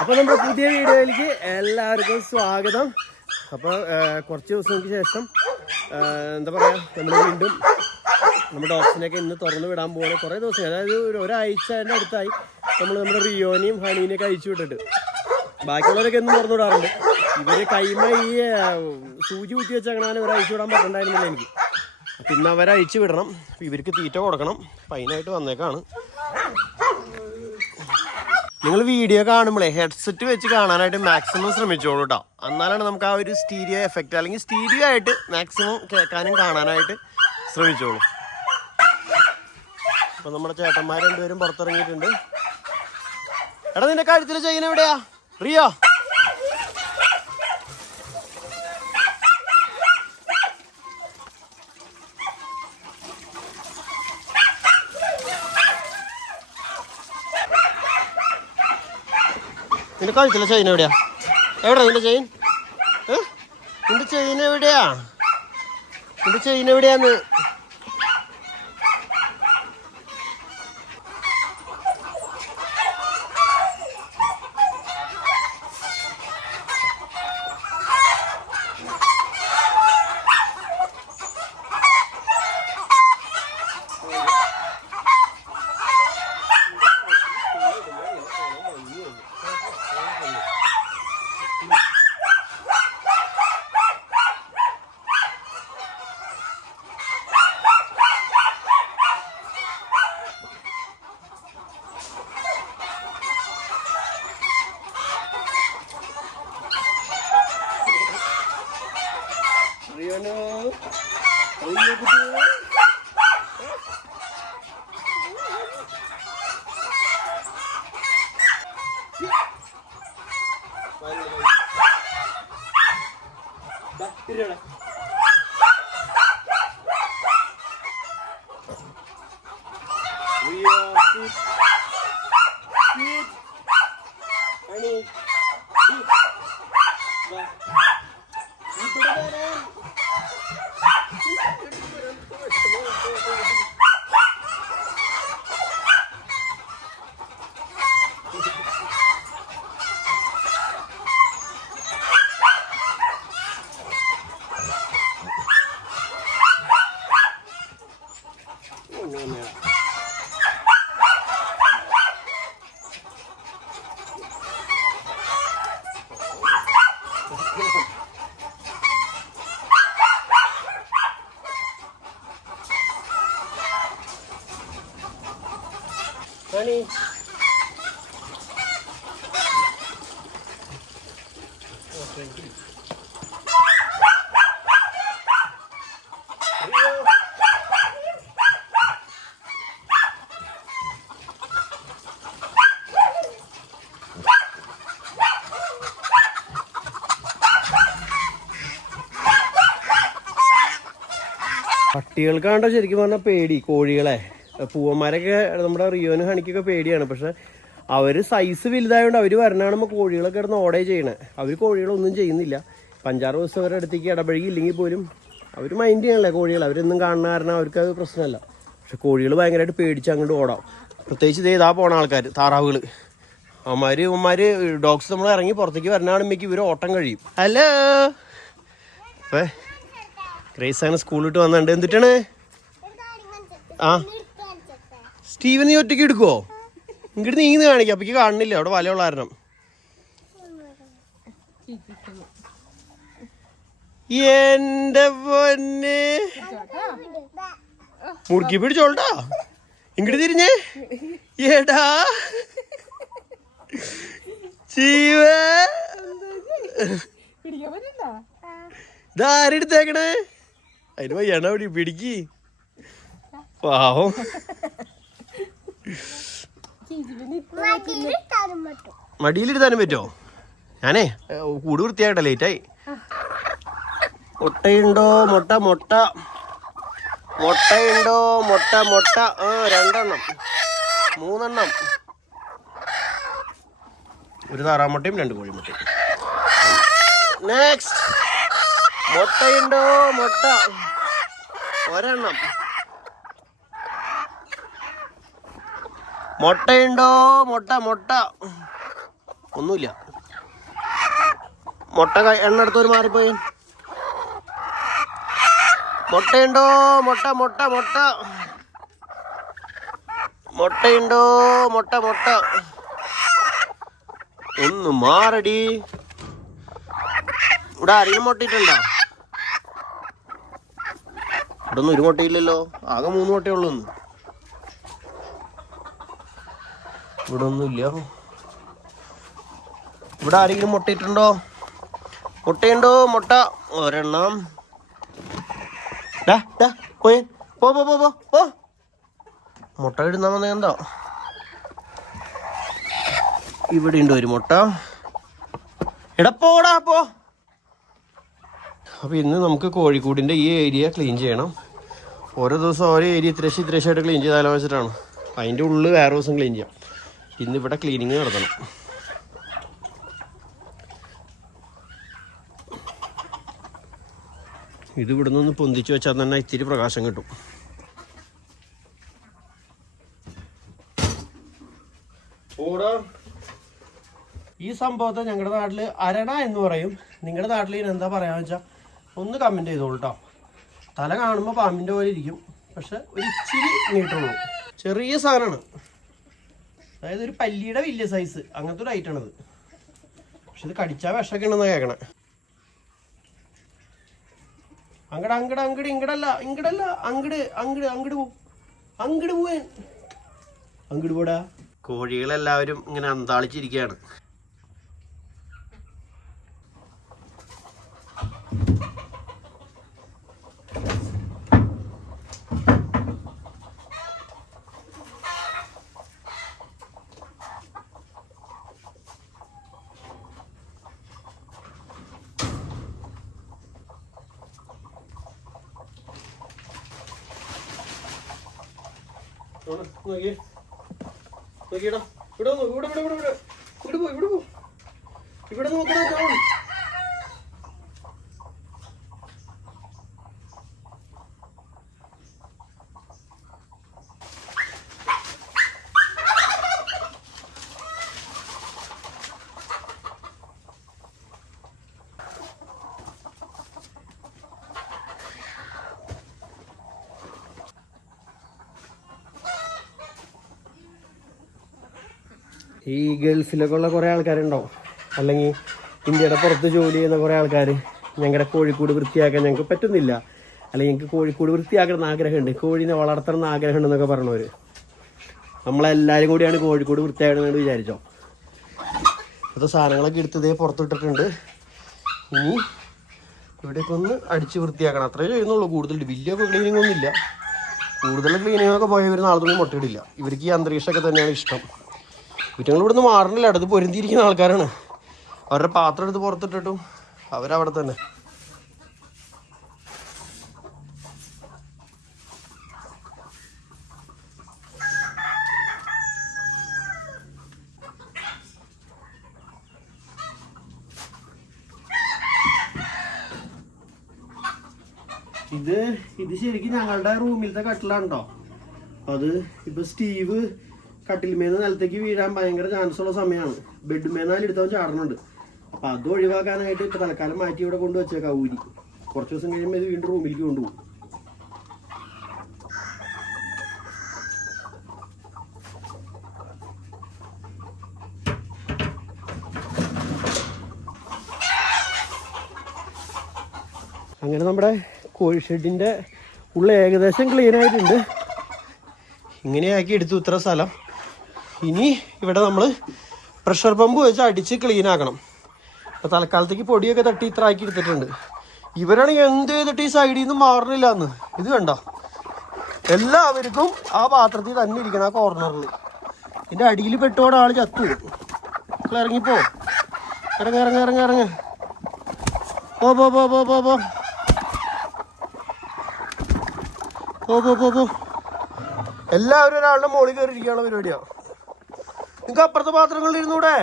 അപ്പോൾ നമ്മുടെ പുതിയ വീഡിയോയിലേക്ക് എല്ലാവർക്കും സ്വാഗതം. അപ്പോൾ കുറച്ച് ദിവസങ്ങൾക്ക് ശേഷം എന്താ പറയാ നമ്മൾ വീണ്ടും നമ്മുടെ ഓപ്ഷനൊക്കെ ഇന്ന് തുറന്നു വിടാൻ പോകുന്ന കുറേ ദിവസം അതായത് ഒരു ഒരാഴ്ചന്റെ അടുത്തായി നമ്മൾ നമ്മുടെ റിയോനെയും ഹണീനെയൊക്കെ അയച്ചു വിട്ടിട്ട്. ബാക്കിയുള്ളവരൊക്കെ എന്നും തുറന്നു വിടാറുണ്ട്. ഇവർ കൈമ ഈ സൂചി കുത്തി വെച്ചങ്ങനെ ഇവരെ അയച്ചു വിടാൻ പറ്റണ്ടായിരുന്നില്ല എനിക്ക്. പിന്നെ ഇന്ന് അവരെ അയച്ചു വിടണം. ഇവർക്ക് തീറ്റ കൊടുക്കണം. അതിനായിട്ട് വന്നേക്കാണ്. നിങ്ങൾ വീഡിയോ കാണുമ്പോഴേ ഹെഡ്സെറ്റ് വെച്ച് കാണാനായിട്ട് മാക്സിമം ശ്രമിച്ചോളൂ കേട്ടോ എന്നാലാണ് നമുക്ക് ആ ഒരു സ്റ്റീരിയോ എഫക്റ്റ് അല്ലെങ്കിൽ സ്റ്റീരിയോ ആയിട്ട് മാക്സിമം കേൾക്കാനും കാണാനായിട്ട് ശ്രമിച്ചോളൂ. അപ്പൊ നമ്മുടെ ചേട്ടന്മാർ രണ്ടുപേരും പുറത്തിറങ്ങിയിട്ടുണ്ട്. എടാ നിന്റെ കഴുത്തിൽ ചെയ്യുന്ന എവിടെയാ? റിയോ? നിന്റെ കഴുത്തിലെ ചെയിൻ എവിടെയാ? എവിടെ നിന്റെ ചെയിൻ? നിന്റെ ചെയിൻ എവിടെയാ? നിന്റെ ചെയിൻ എവിടെയാന്ന്? 돌려라. 위험 끝. 끝. 아니. 끝. 와. 뭐? Rio. പട്ടികൾക്കാണ്ടോ ശരിക്കും പറഞ്ഞാൽ പേടി കോഴികളെ പൂവന്മാരൊക്കെ നമ്മുടെ റിയോനും ഹണിക്കൊക്കെ പേടിയാണ്. പക്ഷെ അവർ സൈസ് വലുതായതുകൊണ്ട് അവർ വരണാണുമ്പോൾ കോഴികളൊക്കെ കിടന്ന് ഓടേ ചെയ്യണേ. അവർ കോഴികളൊന്നും ചെയ്യുന്നില്ല. പഞ്ചാറ് ദിവസം അവരുടെ അടുത്തേക്ക് ഇടപഴകി ഇല്ലെങ്കിൽ പോലും അവർ മൈൻഡ് ചെയ്യണല്ലേ കോഴികൾ അവരൊന്നും കാണുന്ന കാരണം അവർക്ക് അത് പ്രശ്നമല്ല. പക്ഷെ കോഴികൾ ഭയങ്കരമായിട്ട് പേടിച്ച് അങ്ങോട്ട് ഓടാം. പ്രത്യേകിച്ച് ഇതേ ഇതാ പോണ ആൾക്കാർ താറാവുകൾ അവന്മാര് ഇവന്മാർ ഡോഗ്സ് നമ്മൾ ഇറങ്ങി പുറത്തേക്ക് വരണമെങ്കിൽ ഇവർ ഓട്ടം കഴിയും. ഹലോ ഏ ഗ്രേസ് അങ്ങനെ സ്കൂളിൽ വിട്ട് വന്നിട്ടുണ്ട് എന്തിട്ടാണ്? ആ. സ്റ്റീവൻ നീ ഒറ്റയ്ക്ക് എടുക്കുവോ? ഇങ്ങോട്ട് നീങ്ങി കാണിക്കാം. അപ്പൊ കാണുന്നില്ല. അവിടെ വലയുള്ള കാരണം. എന്റെ പൊന്നെ. മുറുക്കി പിടിച്ചോളട്ടാ ഇങ്ങോട്ട് തിരിഞ്ഞേ. ഏടാ ജീവ. ഇതാരെടുത്തേക്കണേ അതിന് വയ്യാണ് അവിടെ പിടിക്ക്. പാവം. മടിയിലിരുത്താനും പറ്റോ? ഞാനേ കൂട് വൃത്തിയാകട്ടെ ലേറ്റായി. മുട്ടയുണ്ടോ? മുട്ട മുട്ട. മുട്ടയുണ്ടോ? മുട്ട മുട്ട. ആ രണ്ടെണ്ണം. മൂന്നെണ്ണം. ഒരു താറാമുട്ടയും രണ്ട് കോഴിമുട്ടയും. നെക്സ്റ്റ് മുട്ടയുണ്ടോ? മുട്ട. ഒരെണ്ണം. മുട്ടയുണ്ടോ? മുട്ട മുട്ട. ഒന്നുമില്ല. മുട്ട എണ്ണ എടുത്തൊരു മാറിപ്പോയി. മുട്ടയുണ്ടോ? മുട്ട മുട്ട മുട്ട. മുട്ടയുണ്ടോ? മുട്ട മുട്ട. ഒന്ന് മാറടി. ഇവിടെ ആരെങ്കിലും മുട്ടയിട്ടുണ്ടോ? ഇവിടെ ഒന്നും ഒരു മുട്ടയില്ലല്ലോ. ആകെ മൂന്ന് മുട്ടയേ ഉള്ളൂ ഒന്ന് ഇവിടെ ഒന്നുമില്ല ഇവിടെ ആരെങ്കിലും മുട്ടയിട്ടുണ്ടോ? മുട്ടയുണ്ടോ? മുട്ട. ഒരെണ്ണം. പോ പോ പോ പോ മുട്ട ഇടുന്ന വന്ന എന്താ. ഇവിടെ ഉണ്ട് ഒരു മുട്ട. എടപ്പോടാ പോടാ പോ. അപ്പൊ ഇന്ന് നമുക്ക് കോഴിക്കോടിന്റെ ഈ ഏരിയ ക്ലീൻ ചെയ്യണം. ഓരോ ദിവസം ഓരോ ഏരിയ ഇത്രേശം ഇത്രേശമായിട്ട് ക്ലീൻ ചെയ്താലോചിച്ചിട്ടാണ് അതിന്റെ ഉള്ളിൽ വേറെ ദിവസം ക്ലീൻ ചെയ്യാം. ഇന്ന് ഇവിടെ ക്ലീനിങ് നടത്തണം. ഇത് ഇവിടെ നിന്ന് പൊന്തിച്ചു വെച്ചാൽ തന്നെ ഇത്തിരി പ്രകാശം കിട്ടും. ഈ സംഭവത്തെ ഞങ്ങളുടെ നാട്ടിൽ അരണ എന്ന് പറയും. നിങ്ങളുടെ നാട്ടിൽ ഇതിന് എന്താ പറയാന്ന് വെച്ചാൽ ഒന്ന് കമന്റ് ചെയ്തോളൂ കേട്ടോ തല കാണുമ്പോൾ പാമ്പിന്റെ പോലെ ഇരിക്കും. പക്ഷെ ഒരു ഇച്ചിരി നീട്ടുള്ളൂ. ചെറിയ സാധനമാണ് അതായത് ഒരു പല്ലിയുടെ വലിയ സൈസ് അങ്ങനത്തെ ഒരു ഐറ്റാണത് പക്ഷെ ഇത് കടിച്ചാൽ വിഷമൊക്കെ ഉണ്ടെന്നാണ് കേൾക്കണേ അങ്ങട് അങ്ങട് അങ്ങട് ഇങ്ങടല്ല ഇങ്ങടല്ല അങ്ങട് അങ്ങട് അങ്ങട് പോ അങ്ങട് പോവാൻ. അങ്ങട് പോടാ. കോഴികളെല്ലാവരും ഇങ്ങനെ അന്താളിച്ചിരിക്കുകയാണ് നോക്കിയേ നോക്കിയടാ ഇവിടെ നോക്ക് ഇവിടെ ഇവിടെ ഇവിടെ ഇവിടെ. പോ ഇവിടെ പോ. ഇവിടെ നോക്കടാ ജോൺ ഈ ഗൾഫിലൊക്കെ ഉള്ള കുറേ ആൾക്കാരുണ്ടാവും. അല്ലെങ്കിൽ ഇന്ത്യയുടെ പുറത്ത് ജോലി ചെയ്യുന്ന കുറേ ആൾക്കാർ ഞങ്ങളുടെ കോഴിക്കോട് വൃത്തിയാക്കാൻ ഞങ്ങൾക്ക് പറ്റുന്നില്ല. അല്ലെങ്കിൽ ഞങ്ങൾക്ക് കോഴിക്കോട് വൃത്തിയാക്കണം എന്ന് ആഗ്രഹമുണ്ട് കോഴീനെ വളർത്തണം എന്ന് ആഗ്രഹമുണ്ടെന്നൊക്കെ പറഞ്ഞവർ നമ്മളെല്ലാവരും കൂടിയാണ് കോഴിക്കൂട് വൃത്തിയാക്കണമെന്ന് വിചാരിച്ചോ. അത് സാധനങ്ങളൊക്കെ എടുത്തതേ പുറത്തിട്ടിട്ടുണ്ട്. ഇനി ഇവിടെയൊക്കെ ഒന്ന് അടിച്ച് വൃത്തിയാക്കണം. അത്രേ ചെയ്യുന്നുള്ളൂ. കൂടുതൽ വലിയ ക്ലീനിങ് ഒന്നുമില്ല കൂടുതൽ ക്ലീനിങ്ങൊക്കെ പോയവർ നാളെ തുണി മുട്ടയിടില്ല. ഇവർക്ക് ഈ അന്തരീക്ഷമൊക്കെ തന്നെയാണ് ഇഷ്ടം. കുറ്റങ്ങൾ ഇവിടുന്ന് മാറണില്ല. അടുത്ത് പൊരുന്തിയിരിക്കുന്ന ആൾക്കാരാണ്. അവരുടെ പാത്രം എടുത്ത് പുറത്തിട്ടിട്ടും. അവരവിടെ തന്നെ. ഇത് ഇത് ശരിക്കും ഞങ്ങളുടെ റൂമിലത്തെ കട്ടിലാണോ അത് ഇപ്പൊ സ്റ്റീവ് കട്ടിൽമേന്ന് നിലത്തേക്ക് വീഴാൻ ഭയങ്കര ചാൻസ് ഉള്ള സമയമാണ് ബെഡ്മേന്നാലും എടുത്തവൻ ചാടുന്നുണ്ട്. അപ്പൊ അത് ഒഴിവാക്കാനായിട്ട് ഇപ്പൊ തൽക്കാലം മാറ്റി ഇവിടെ കൊണ്ടുവച്ചേക്കാം ഊരി. കുറച്ച് ദിവസം കഴിയുമ്പോൾ ഇത് വീണ്ടും റൂമിലേക്ക് കൊണ്ടുപോകും. അങ്ങനെ നമ്മുടെ കോഴി ഷെഡിന്റെ ഉള്ള ഏകദേശം ക്ലീൻ ആയിട്ടുണ്ട്. ഇങ്ങനെയാക്കി എടുത്തു ഇത്ര സ്ഥലം. ഇനി ഇവിടെ നമ്മൾ പ്രഷർ പമ്പ് വെച്ച് അടിച്ച് ക്ലീൻ ആക്കണം. അപ്പോൾ തൽക്കാലത്തേക്ക് പൊടിയൊക്കെ തട്ടി ഇത്ര ആക്കി എടുത്തിട്ടുണ്ട്. ഇവരാണെങ്കിൽ എന്ത് ചെയ്തിട്ട് ഈ സൈഡിൽ നിന്ന് മാറണില്ല എന്ന് ഇത് കണ്ടോ? എല്ലാവർക്കും ആ പാത്രത്തിൽ തന്നെ ഇരിക്കണം ആ കോർണറിൽ ഇതിന്റെ അടിയിൽ പെട്ടോടെ ആൾ ചത്തു. ഇറങ്ങിപ്പോ ഇറങ്ങ ഇറങ്ങ ഇറങ്ങ ഇറങ്ങ പോ പോ പോ പോ പോ പോ. പോ പോ പോ എല്ലാവരും ഒരാളുടെ മുകളിൽ കയറി ഇരിക്കാനുള്ള പരിപാടിയാ? നിങ്ങൾക്ക് അപ്പുറത്തെ പാത്രങ്ങളിൽ ഇരുന്നൂടെ?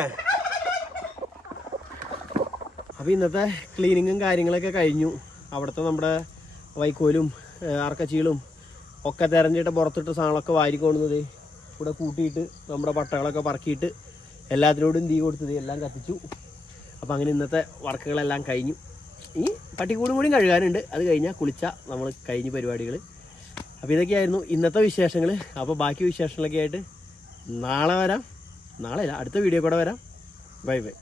ഇന്നത്തെ ക്ലീനിങ്ങും കാര്യങ്ങളൊക്കെ കഴിഞ്ഞു. അവിടുത്തെ നമ്മുടെ വൈക്കോലും അറക്കച്ചീളും ഒക്കെ തെരഞ്ഞിട്ട് പുറത്തിട്ട് സാധനങ്ങളൊക്കെ വാരിക്കൊണ്ടുന്നത് ഇവിടെ കൂട്ടിയിട്ട് നമ്മുടെ പട്ടകളൊക്കെ പറക്കിയിട്ട് എല്ലാത്തിനോടും തീ കൊടുത്തത് എല്ലാം കത്തിച്ചു. അപ്പോൾ അങ്ങനെ ഇന്നത്തെ വർക്കുകളെല്ലാം കഴിഞ്ഞു. ഇനി പട്ടിക്കൂടും കൂടി കഴുകാനുണ്ട്. അത് കഴിഞ്ഞാൽ കുളിച്ചാൽ നമ്മൾ കഴിഞ്ഞ പരിപാടികൾ അപ്പോൾ ഇതൊക്കെയായിരുന്നു ഇന്നത്തെ വിശേഷങ്ങൾ അപ്പോൾ ബാക്കി വിശേഷങ്ങളൊക്കെ ആയിട്ട് നാളെ വരാം. നാളെ അടുത്ത വീഡിയോ കൂടെ വരാം. Bye bye